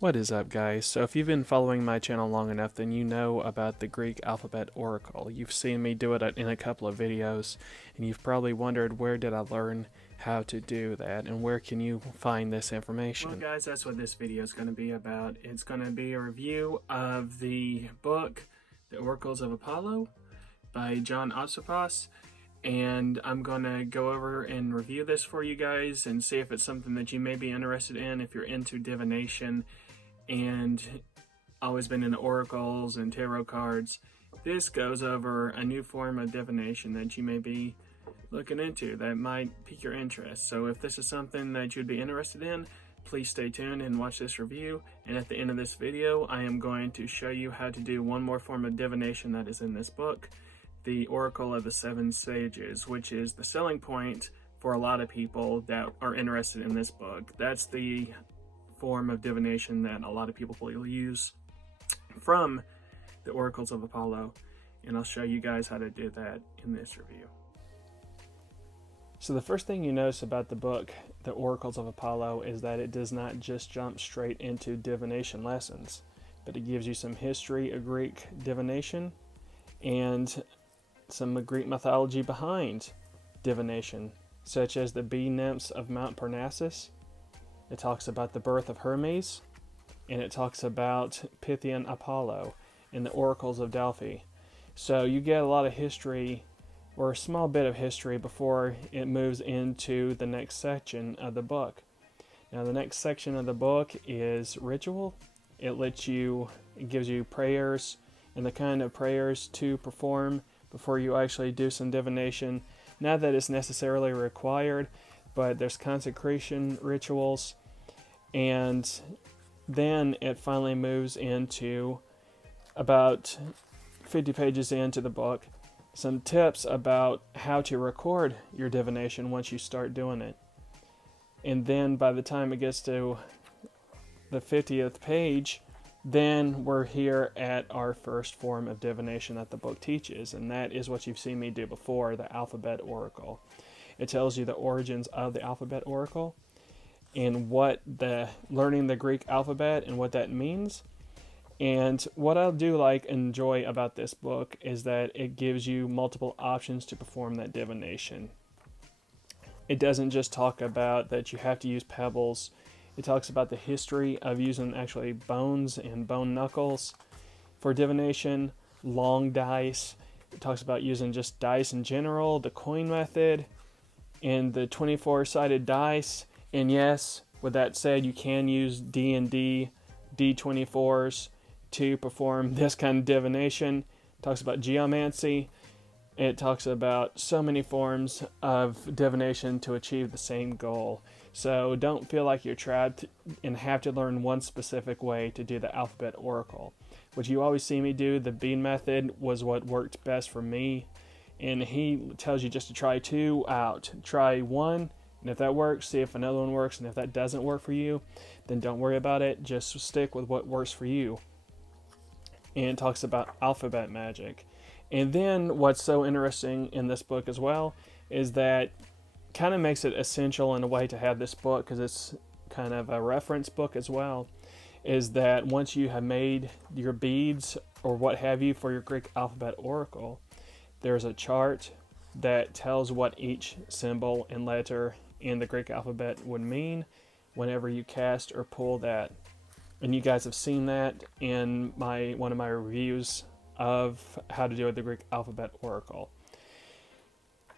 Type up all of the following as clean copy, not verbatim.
What is up, guys? So if you've been following my channel long enough, then you know about the Greek alphabet oracle. You've seen me do it in a couple of videos, and you've probably wondered, where did I learn how to do that, and where can you find this information? Well, guys, that's what this video is going to be about. It's going to be a review of the book, The Oracles of Apollo, by John Opsopaus. And I'm going to go over and review this for you guys and see if it's something that you may be interested in if you're into divination and always been into oracles and tarot cards. This goes over a new form of divination that you may be looking into that might pique your interest. So if this is something that you'd be interested in, please stay tuned and watch this review. And at the end of this video, I am going to show you how to do one more form of divination that is in this book, the Oracle of the Seven Sages, which is the selling point for a lot of people that are interested in this book. That's the form of divination that a lot of people will use from the Oracles of Apollo, and I'll show you guys how to do that in this review. So the first thing you notice about the book, The Oracles of Apollo, is that it does not just jump straight into divination lessons, but it gives you some history of Greek divination and some Greek mythology behind divination, such as the bee nymphs of Mount Parnassus. It talks about the birth of Hermes, and it talks about Pythian Apollo and the oracles of Delphi. So you get a lot of history, or a small bit of history, before it moves into the next section of the book. Now the next section of the book is ritual. It gives you prayers and the kind of prayers to perform before you actually do some divination. Not that it's necessarily required, but there's consecration rituals. And then it finally moves into, about 50 pages into the book, some tips about how to record your divination once you start doing it. And then by the time it gets to the 50th page, then we're here at our first form of divination that the book teaches, and that is what you've seen me do before, the alphabet oracle. It tells you the origins of the alphabet oracle and learning the Greek alphabet and what that means. And what I do enjoy about this book is that it gives you multiple options to perform that divination. It doesn't just talk about that you have to use pebbles. It talks about the history of using actually bones and bone knuckles for divination, long dice. It talks about using just dice in general, the coin method, and the 24-sided dice. And yes, with that said, you can use D&D D24s to perform this kind of divination. It talks about geomancy. It talks about so many forms of divination to achieve the same goal. So don't feel like you're trapped and have to learn one specific way to do the alphabet oracle. What you always see me do, the bean method, was what worked best for me. And he tells you just to try two out. Try one, and if that works, see if another one works. And if that doesn't work for you, then don't worry about it. Just stick with what works for you. And it talks about alphabet magic. And then what's so interesting in this book as well is that kind of makes it essential in a way to have this book, because it's kind of a reference book as well, is that once you have made your beads or what have you for your Greek alphabet oracle, there's a chart that tells what each symbol and letter in the Greek alphabet would mean whenever you cast or pull that. And you guys have seen that in one of my reviews of how to do the Greek alphabet oracle.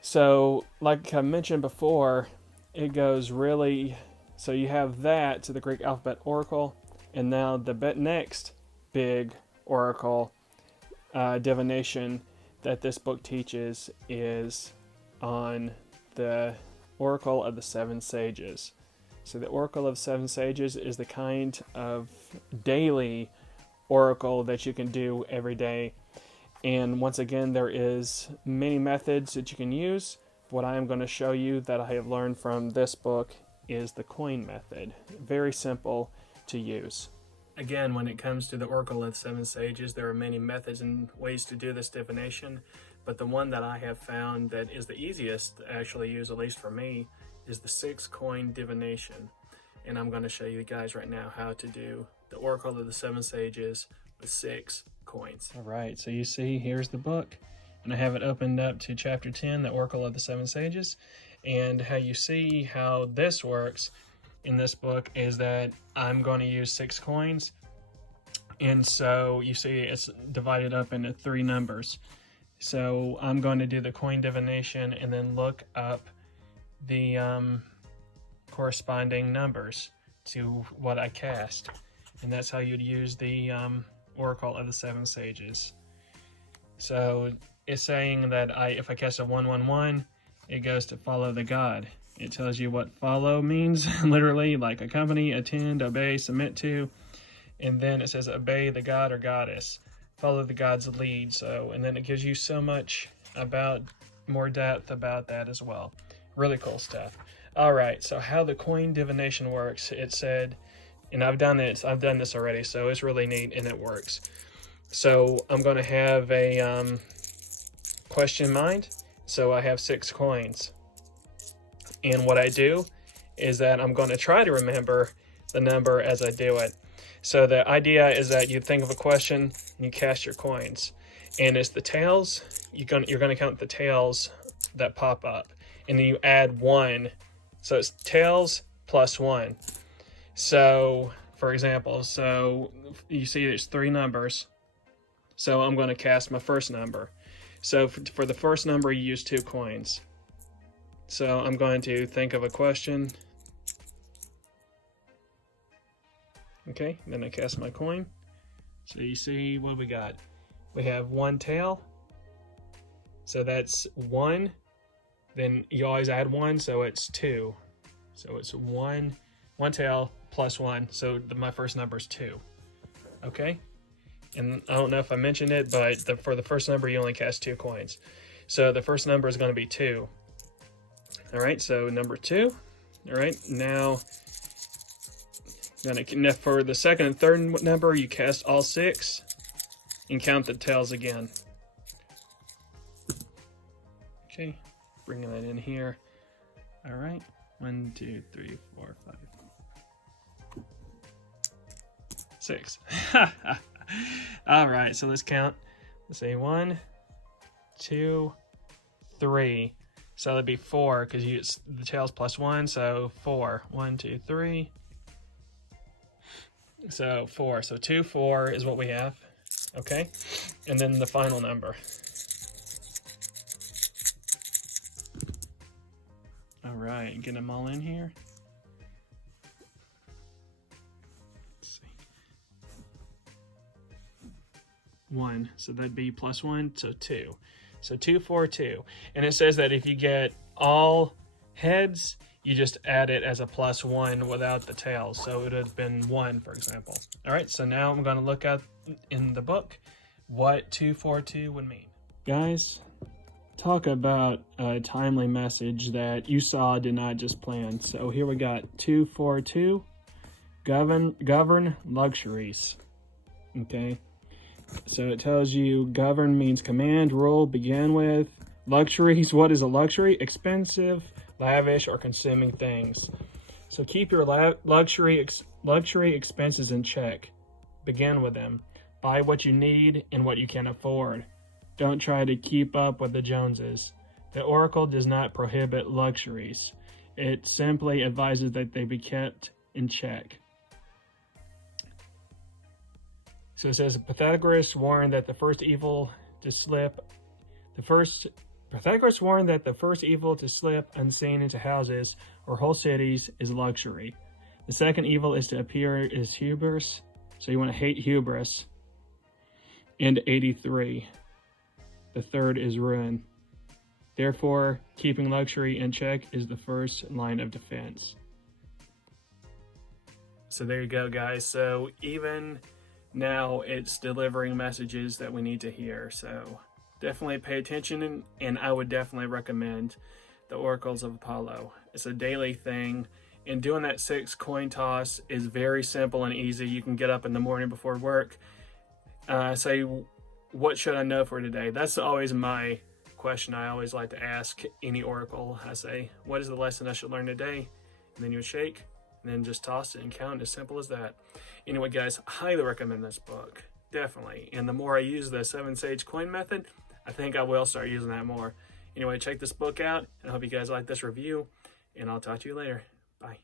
So, like I mentioned before, it goes really, so you have that to the Greek alphabet oracle, and now the next big oracle divination that this book teaches is on the Oracle of the Seven Sages. So the Oracle of the Seven Sages is the kind of daily oracle that you can do every day. And once again, there is many methods that you can use. What I am going to show you that I have learned from this book is the coin method. Very simple to use. Again, when it comes to the Oracle of the Seven Sages, there are many methods and ways to do this divination, but the one that I have found that is the easiest to actually use, at least for me, is the 6-coin divination. And I'm going to show you guys right now how to do the Oracle of the Seven Sages with 6 coins. All right, so you see, here's the book, and I have it opened up to chapter 10, the Oracle of the Seven Sages. And how you see how this works in this book is that I'm going to use 6 coins. And so you see it's divided up into 3 numbers. So I'm going to do the coin divination and then look up the corresponding numbers to what I cast. And that's how you'd use the Oracle of the Seven Sages. So it's saying that if I cast a 111, it goes to follow the god. It tells you what follow means, literally, like accompany, attend, obey, submit to. And then it says obey the god or goddess. Follow the god's lead. And then it gives you so much about, more depth about that as well. Really cool stuff. All right, so how the coin divination works, it said, and I've done this already, so it's really neat and it works. So I'm going to have a question in mind. So I have 6 coins. And what I do is that I'm going to try to remember the number as I do it. So the idea is that you think of a question and you cast your coins. And it's the tails, you're going to count the tails that pop up. And then you add 1. So it's tails plus 1. So, for example, so you see there's 3 numbers. So I'm going to cast my first number. So for the first number, you use 2 coins. So I'm going to think of a question. Okay, then I cast my coin. So you see what we got. We have 1 tail. So that's 1. Then you always add 1, so it's 2. So it's 1 tail plus 1. So my first number is 2. Okay? And I don't know if I mentioned it, but for the first number, you only cast 2 coins. So the first number is going to be 2. All right, so number 2. All right, now for the second and third number, you cast all 6 and count the tails again. Okay, bringing that in here. All right, 1, 2, 3, 4, 5, 6. All right, so let's count. Let's say 1, 2, 3. So that'd be 4 because it's the tails plus 1, so 4. 1, 2, 3. So 4. So 2, 4 is what we have. Okay, and then the final number. All right, get them all in here. 1, so that'd be plus 1, so 2. So 2, 4, 2. And it says that if you get all heads, you just add it as a plus 1 without the tails. So it would have been 1, for example. All right, so now I'm going to look at in the book what 2, 4, 2 would mean. Guys, talk about a timely message that you saw did not just plan. So here we got 2, 4, 2, govern luxuries. Okay. So it tells you govern means command, rule, begin with. Luxuries, what is a luxury? Expensive, lavish, or consuming things. So keep your luxury expenses in check. Begin with them. Buy what you need and what you can afford. Don't try to keep up with the Joneses. The Oracle does not prohibit luxuries. It simply advises that they be kept in check. So it says Pythagoras warned that the first evil to slip unseen into houses or whole cities is luxury. The second evil is to appear is hubris. So you want to hate hubris. And 83. The third is ruin. Therefore, keeping luxury in check is the first line of defense. So there you go, guys. So even now it's delivering messages that we need to hear. So definitely pay attention, and I would definitely recommend the Oracles of Apollo. It's a daily thing, and doing that 6 coin toss is very simple and easy. You can get up in the morning before work, say, what should I know for today? That's always my question I always like to ask any oracle. I say, what is the lesson I should learn today? And then you shake, and then just toss it and count. As simple as that. Anyway, guys, highly recommend this book. Definitely. And the more I use the 7 Sage coin method, I think I will start using that more. Anyway, check this book out, and I hope you guys like this review, and I'll talk to you later. Bye.